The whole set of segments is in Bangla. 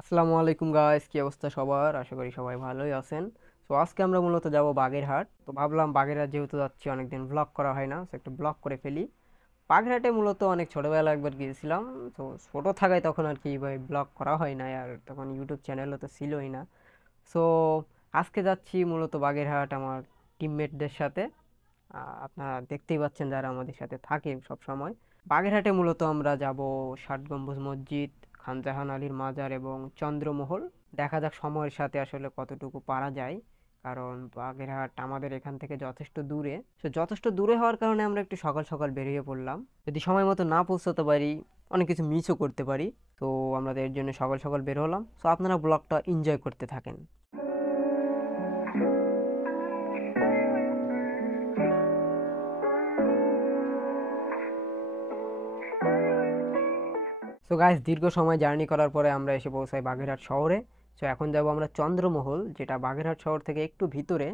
আসসালামু আলাইকুম গাইস, কি অবস্থা সবার? আশা করি সবাই ভালোই আছেন। তো আজকে আমরা মূলত যাব বাগেরহাট। তো ভাবলাম বাগেরহাট যেহেতু যাচ্ছি, অনেকদিন ব্লগ করা হয় না, তো একটা ব্লগ করে ফেলি। বাগেরহাটে মূলত অনেক ছোটবেলা একবার গিয়েছিলাম। তো ছোট থাকায় তখন আর কি ভাই ব্লগ করা হয় না, আর তখন ইউটিউব চ্যানেলও তো ছিলই না। সো আজকে যাচ্ছি মূলত বাগেরহাট আমার টিমমেটদের সাথে। আপনারা দেখতেই পাচ্ছেন যারা আমাদের সাথে থাকে সব সময়। বাগেরহাটে মূলত আমরা যাব ষাট গম্বুজ মসজিদ, খানজাহান আলীর মাজার এবং চন্দ্রমহল। দেখা যাক সময়ের সাথে আসলে কতটুকু পারা যায়, কারণ বাগেরহাট আমাদের এখান থেকে যথেষ্ট দূরে। তো যথেষ্ট দূরে হওয়ার কারণে আমরা একটু সকাল সকাল বেরিয়ে পড়লাম। যদি সময় মতো না পৌঁছতে পারি, অনেক কিছু মিসও করতে পারি। তো আমরা এর জন্য সকাল সকাল বের হলাম। তো আপনারা ব্লগটা এনজয় করতে থাকেন। সো গাইস, দীর্ঘ সময় জার্নি করার পরে আমরা এসে পৌঁছাই বাগেরহাট শহরে। সো এখন যাব আমরা চন্দ্রমহল, যেটা বাগেরহাট শহর থেকে একটু ভিতরে।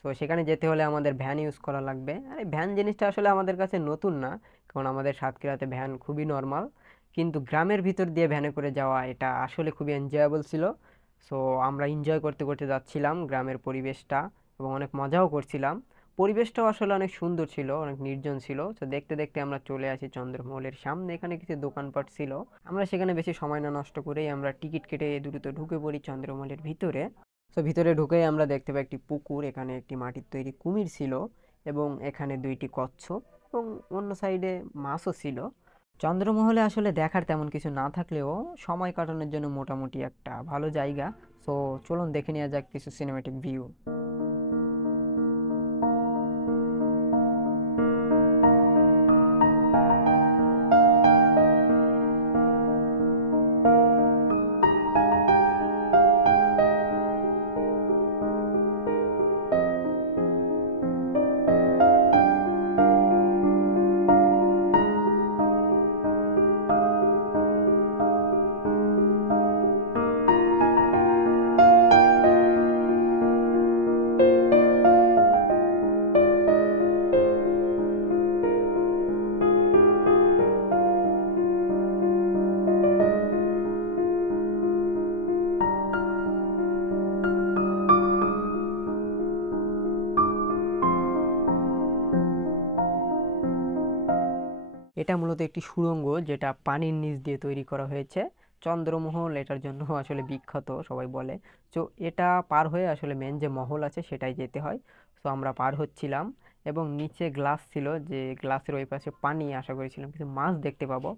সো সেখানে যেতে হলে আমাদের ভ্যান ইউজ করা লাগবে। আর এই ভ্যান জিনিসটা আসলে আমাদের কাছে নতুন না, কারণ আমাদের সাতক্ষীরাতে ভ্যান খুবই নর্মাল। কিন্তু গ্রামের ভিতর দিয়ে ভ্যানে করে যাওয়া এটা আসলে খুবই এনজয়েবল ছিল। সো আমরা এনজয় করতে করতে যাচ্ছিলাম গ্রামের পরিবেশটা, এবং অনেক মজাও করছিলাম। পরিবেশটাও আসলে অনেক সুন্দর ছিল, অনেক নির্জন ছিল। তো দেখতে দেখতে আমরা চলে আসি চন্দ্রমহলের সামনে। এখানে কিছু দোকানপাট ছিল। আমরা সেখানে বেশি সময় না নষ্ট করেই আমরা টিকিট কেটে দ্রুত ঢুকে পড়ি চন্দ্রমহলের ভিতরে। তো ভিতরে ঢুকেই আমরা দেখতে পাই একটি পুকুর, এখানে একটি মাটির তৈরি কুমির ছিল, এবং এখানে দুইটি কচ্ছপ, এবং অন্য সাইডে মাছও ছিল। চন্দ্রমহলে আসলে দেখার তেমন কিছু না থাকলেও সময় কাটানোর জন্য মোটামুটি একটা ভালো জায়গা। তো চলুন দেখে নেওয়া যাক কিছু সিনেমেটিক ভিউ। এটা মূলত একটি সুড়ঙ্গ, যেটা পানির নিচ দিয়ে তৈরি করা হয়েছে। চন্দ্রমহল এটার জন্য আসলে বিখ্যাত সবাই বলে। তো এটা পার হয়ে আসলে মেন যে মহল আছে সেটাই যেতে হয়। তো আমরা পার হচ্ছিলাম, এবং নিচে গ্লাস ছিল, যে গ্লাসের ওই পাশে পানি, আশা করেছিলাম কিছু মাছ দেখতে পাবো,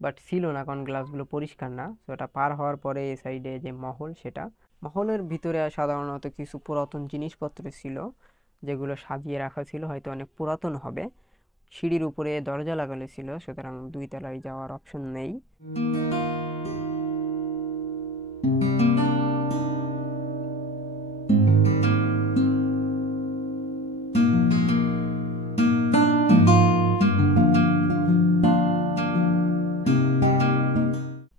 বাট ছিল না, কারণ গ্লাসগুলো পরিষ্কার না। তো এটা পার হওয়ার পরে এই সাইডে যে মহল, সেটা মহলের ভিতরে সাধারণত কিছু পুরাতন জিনিসপত্র ছিল, যেগুলো সাজিয়ে রাখা ছিল, হয়তো অনেক পুরাতন হবে। সিঁড়ির উপরে দরজা লাগানো ছিল, সুতরাং দুই তলায় যাওয়ার অপশন নেই।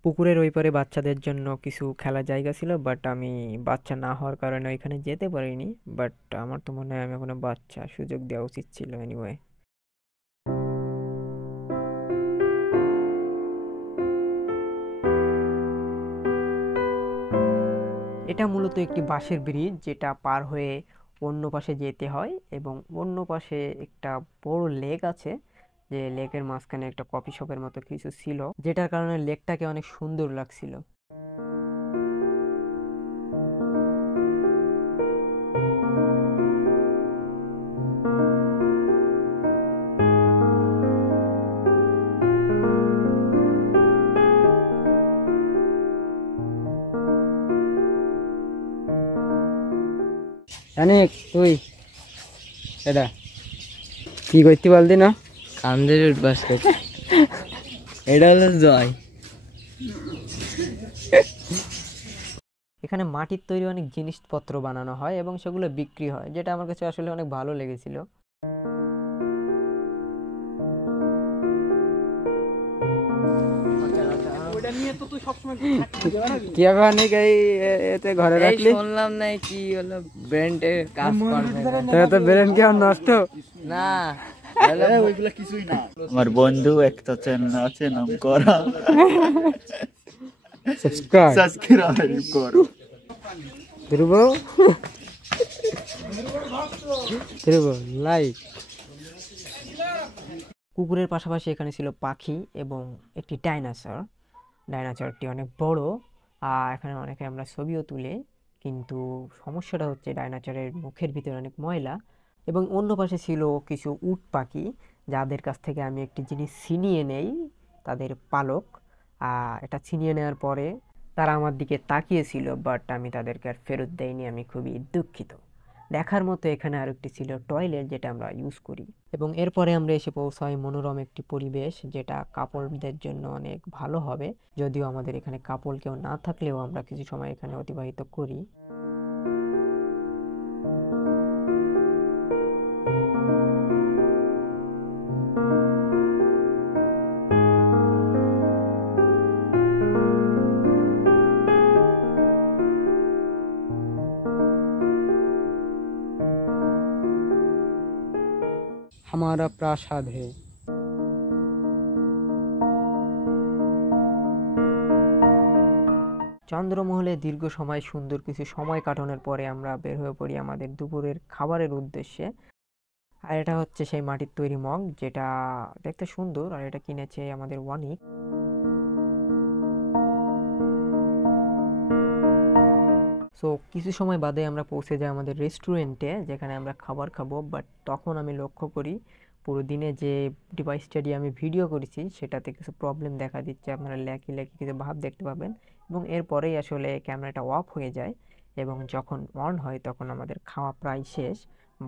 পুকুরের ওই পারে বাচ্চাদের জন্য কিছু খেলার জায়গা ছিল, বাট আমি বাচ্চা না হওয়ার কারণে ওইখানে যেতে পারিনি। বাট আমার তো মনে হয় আমি কোনো বাচ্চা, সুযোগ দেওয়া উচিত ছিল এনিওয়ে। এটা মূলত একটি বাঁশের ব্রিজ, যেটা পার হয়ে অন্য পাশে যেতে হয়, এবং অন্য পাশে একটা বড় লেক আছে। যে লেকের মাঝখানে একটা কফি শপের মতো কিছু ছিল, যেটার কারণে লেকটাকে অনেক সুন্দর লাগছিল। অনেক তুই এটা কি করতে পারলি না? কান্দের বাস্কেট এটা হলো জয়। এখানে মাটির তৈরি অনেক জিনিসপত্র বানানো হয় এবং সেগুলো বিক্রি হয়, যেটা আমার কাছে আসলে অনেক ভালো লেগেছিল। কি হবে এই এতে ঘরে রাখলি? শুনলাম না কি হলো ব্রেন্ডে কাজ করবে, তো ব্রেন কি আর নষ্ট না ওইগুলা কিছুই না। আমার বন্ধু একটা চ্যানেল আছে নাম করা। সাবস্ক্রাইব সাবস্ক্রাইব করো। ধ্রুব ধ্রুব লাইক। কুকুরের পাশাপাশি এখানে ছিল পাখি এবং একটি ডাইনোসর। ডাইনোসরটি অনেক বড়, আর এখানে অনেকে আমরা ছবিও তুলে, কিন্তু সমস্যাটা হচ্ছে ডাইনোসরের মুখের ভিতরে অনেক ময়লা। এবং অন্য পাশে ছিল কিছু উট পাখি, যাদের কাছ থেকে আমি একটি জিনিস ছিনিয়ে নেই, তাদের পালক। এটা ছিনিয়ে নেওয়ার পরে তারা আমার দিকে তাকিয়েছিল, বাট আমি তাদেরকে আর ফেরত দেইনি, আমি খুবই দুঃখিত। দেখার মতো এখানে আর একটি ছিল টয়লেট, যেটা আমরা ইউজ করি। এবং এরপরে আমরা এসে পৌঁছাই মনোরম একটি পরিবেশ, যেটা কাপলদের জন্য অনেক ভালো হবে। যদিও আমাদের এখানে কাপল কেউ না থাকলেও আমরা কিছু সময় এখানে অতিবাহিত করি। हमारा प्रासाद है। চন্দ্রমহলে দীর্ঘ সময় সুন্দর কিছু সময় কাটানোর পরে আমরা বের হয়ে পড়ি আমাদের দুপুরের খাবারের উদ্দেশ্যে। আর এটা হচ্ছে সেই মাটির তৈরি মগ, যেটা দেখতে সুন্দর, আর এটা কিনেছে আমাদের ওয়ানিক। সো কিছু সময় বাদে আমরা পৌঁছে যাই আমাদের রেস্টুরেন্টে, যেখানে আমরা খাবার খাবো। বাট তখন আমি লক্ষ্য করি পুরো দিনে যে ডিভাইসটা দিয়ে আমি ভিডিও করেছি সেটাতে কিছু প্রবলেম দেখা দিচ্ছে, আপনারা ল্যাকি ল্যাকি কিছু ভাব দেখতে পাবেন। এবং এরপরেই আসলে ক্যামেরাটা অফ হয়ে যায়, এবং যখন অন হয় তখন আমাদের খাওয়া প্রায় শেষ,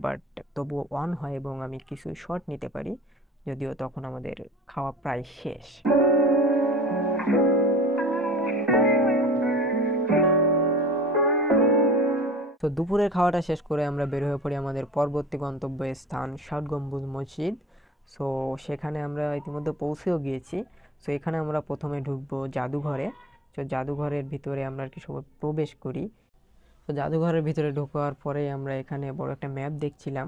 বাট তবুও অন হয় এবং আমি কিছু শট নিতে পারি, যদিও তখন আমাদের খাওয়া প্রায় শেষ। তো দুপুরের খাওয়াটা শেষ করে আমরা বের হয়ে পড়ি আমাদের পরবর্তী গন্তব্য স্থান ষাট গম্বুজ মসজিদ। সো সেখানে আমরা ইতিমধ্যে পৌঁছেও গিয়েছি। সো এখানে আমরা প্রথমে ঢুকবো জাদুঘরে। তো জাদুঘরের ভিতরে আমরা আর কি সবাই প্রবেশ করি। তো জাদুঘরের ভিতরে ঢোকার পরে আমরা এখানে বড় একটা ম্যাপ দেখছিলাম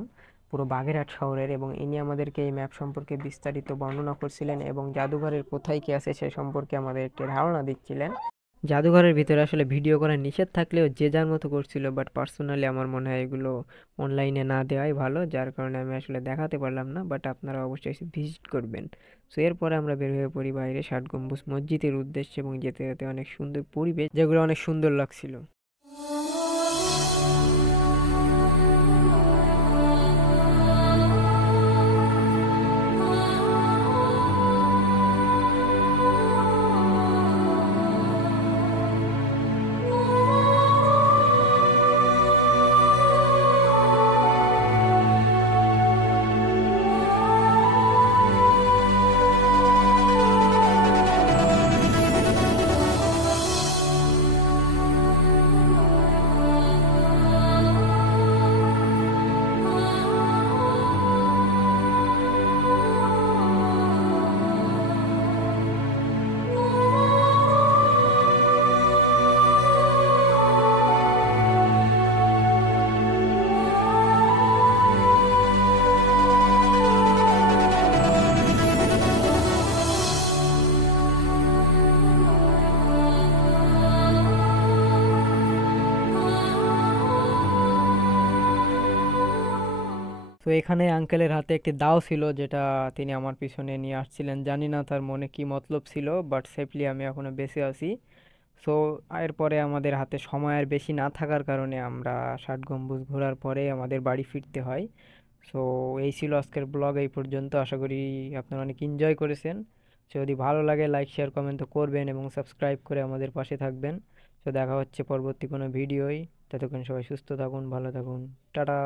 পুরো বাগেরহাট শহরের, এবং ইনি আমাদেরকে এই ম্যাপ সম্পর্কে বিস্তারিত বর্ণনা করছিলেন এবং জাদুঘরের কোথায় কি আছে সে সম্পর্কে আমাদের একটি ধারণা দিচ্ছিলেন। জাদুঘরের ভিতরে আসলে ভিডিও করা নিষেধ থাকলেও যে যার মতো করছিল, বাট পার্সোনালি আমার মনে হয় এগুলো অনলাইনে না দেওয়াই ভালো, যার কারণে আমি আসলে দেখাতে পারলাম না। বাট আপনারা অবশ্যই এসে ভিজিট করবেন। সো এরপরে আমরা বের হয়ে পড়ি বাইরে ষাট গম্বুজ মসজিদের উদ্দেশ্যে, এবং যেতে যেতে অনেক সুন্দর পরিবেশ, যেগুলো অনেক সুন্দর লাগছিল। তো এখানে আঙ্কেলের হাতে একটি দাও ছিল, যেটা তিনি আমার পিছনে নিয়ে আসছিলেন। জানি না তার মনে কি মতলব ছিল, বাট সেফলি আমি এখনো বেঁচে আছি। সো এরপরে আমাদের হাতে সময় আর বেশি না থাকার কারণে আমরা ষাট গম্বুজ ঘোরার পরে আমাদের বাড়ি ফিরতে হয়। সো এই ছিল আজকের ব্লগ, এই পর্যন্ত। আশা করি আপনারা অনেক এনজয় করেছেন। যদি ভালো লাগে লাইক শেয়ার কমেন্ট তো করবেন, এবং সাবস্ক্রাইব করে আমাদের পাশে থাকবেন। তো দেখা হচ্ছে পরবর্তী কোনো ভিডিওয়। ততক্ষণ সবাই সুস্থ থাকুন, ভালো থাকুন, টাটা।